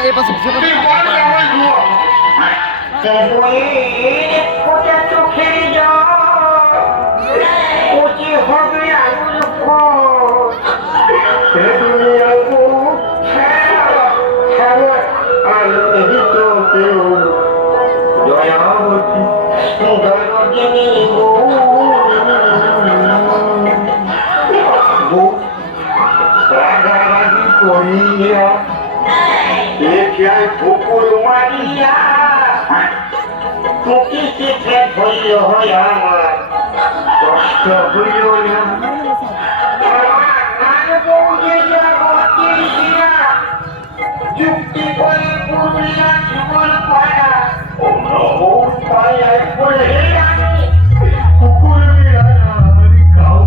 এই পাশে পুকুর মারিয়া তোকে শিখে হইল হইয়া আমার কষ্ট হইল না যুক্তি করে পুরুলিয়া জীবন পায়া পায়ায় বলে কুকুর খাও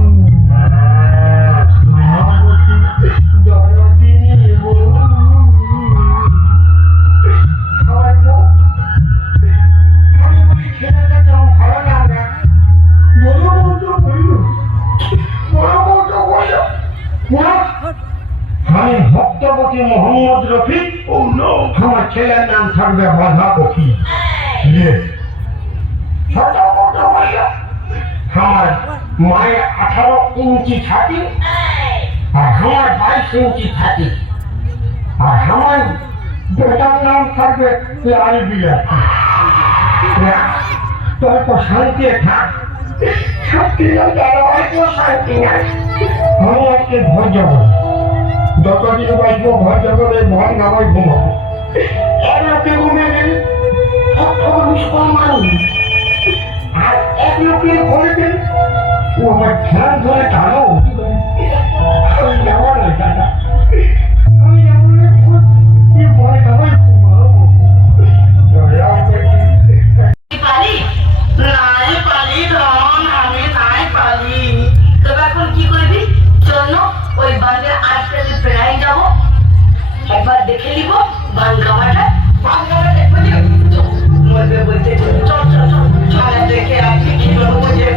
আমি ভক্তপতি মোহাম্মদ রফিক আমার ছেলের নাম থাকবে বাধা পক্ষী আমার মায়ের 18 ইঞ্চি ছাতি আর আমার 22 ইঞ্চি ছাতি আর আমার বেটার নাম থাকবে লাল বিলাতি তোর তো শান্তি থাক শান্তি শান্তি নাই আমি আজকে ঘর যাবো যতদিন বাঁচবো ঘর যাবো ঘর নামাই ঘুমাবো এক লোকে ঘুমে গেলে আর এক লোকের ঘরে গেলে ও আমার ধ্যান ধরে টানো আমি যাবো না দাদা আমি যাবো না ভয় খাবার ঘুমাবো একবার দেখে নিব বান খাওয়াটা দেখবো মরবে বলতে চল চল চল চল দেখে আপনি কি করবো যে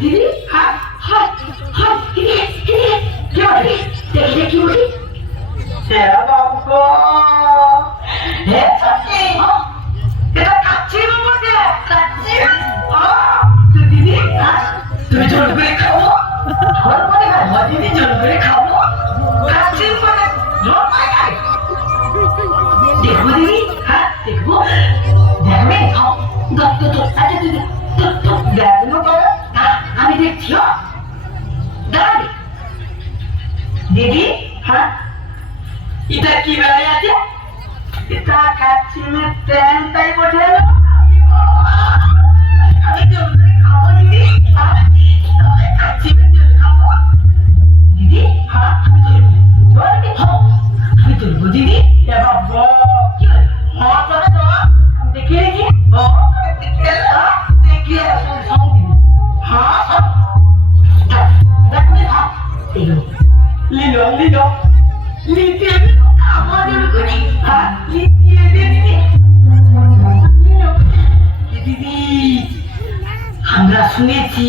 দিদি হ্যাঁ হ্যাঁ হ্যাঁ কি বলি দিদি তুমি জল করে খাবো দিদি জল করে খাবো দেখবো দিদি হ্যাঁ দেখবো দেখবে আচ্ছা দিদি দেখবো আমি দেখছি দাঁড়াবি দিদি হ্যাঁ এটা কি বেড়াই আছে এটা খাচ্ছি তাই বটে আমি জল খাবো দিদি খাচ্ছি জল খাবো দিদি হ্যাঁ আমি চলবো দিদি বাবা কি হ্যাঁ চলে তো দেখে রেখি দেখে हाँ लीलो लीलो लीजिए हमारे को हाँ लीजिए दीदी लीलो दीदी हमरा শুনেছি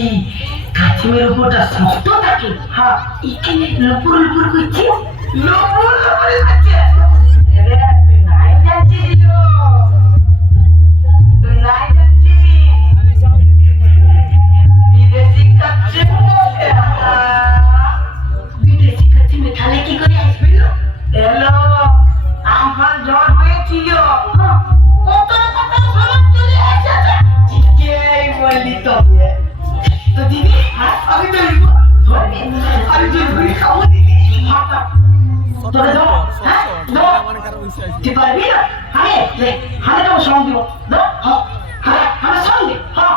কাশ্মীর উপরটা শক্ত থাকে হ্যাঁ এখানে লপুর লপুর করছে লপুর লপুর করছে আরে নাই যাচ্ছি তুই নাই যাচ্ছি বিদেশি কাচ্চি মেঘালে কি করে আসবে এলো আমফান জ্বর হয়েছিল কত কত সব চলে এসেছে ঠিকই বললি তো দিদি আমি তো আমি জরুরি খাবো দিদি তোরা দাও হ্যাঁ দাও তুই পারবি না আমি তো সঙ্গ দিব দাও হ্যাঁ আমি সঙ্গ দিব হ্যাঁ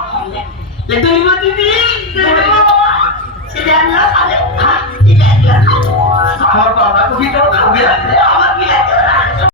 লে তুই দিদি দেবো সেটা না হ্যাঁ